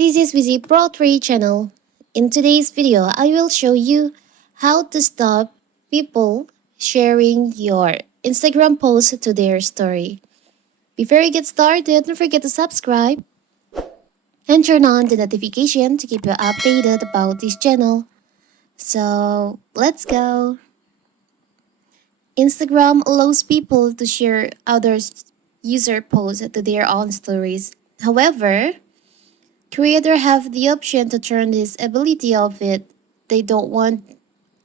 This is Vizi Pro 3 channel. In today's video, I will show you how to stop people sharing your Instagram post to their story. Before you get started, don't forget to subscribe and turn on the notification to keep you updated about this channel. So, let's go. Instagram allows people to share others' user posts to their own stories. However, creators have the option to turn this ability off it. They don't want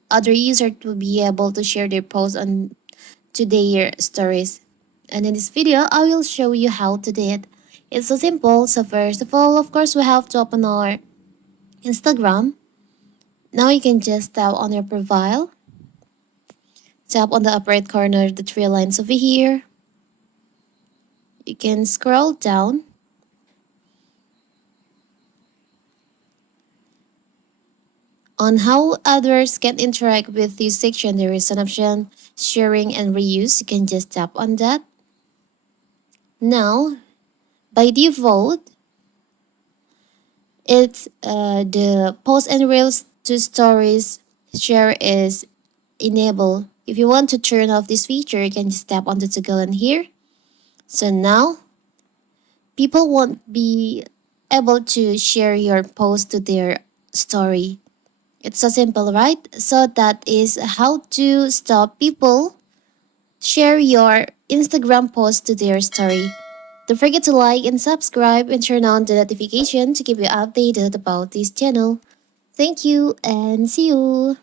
other users to be able to share their posts on to their stories. And in this video, I will show you how to do it. It's so simple. So first of all, of course, we have to open our Instagram. Now you can just tap on your profile. Tap on the upper right corner, the three lines over here. You can scroll down. On how others can interact with this section, there is an option sharing and reuse. You can just tap on that. Now, by default, it's the post and reels to stories share is enabled. If you want to turn off this feature, you can just tap on the toggle in here. So now, people won't be able to share your post to their story. It's so simple, right? So that is how to stop people share your Instagram post to their story. Don't forget to like and subscribe and turn on the notification to keep you updated about this channel. Thank you and see you.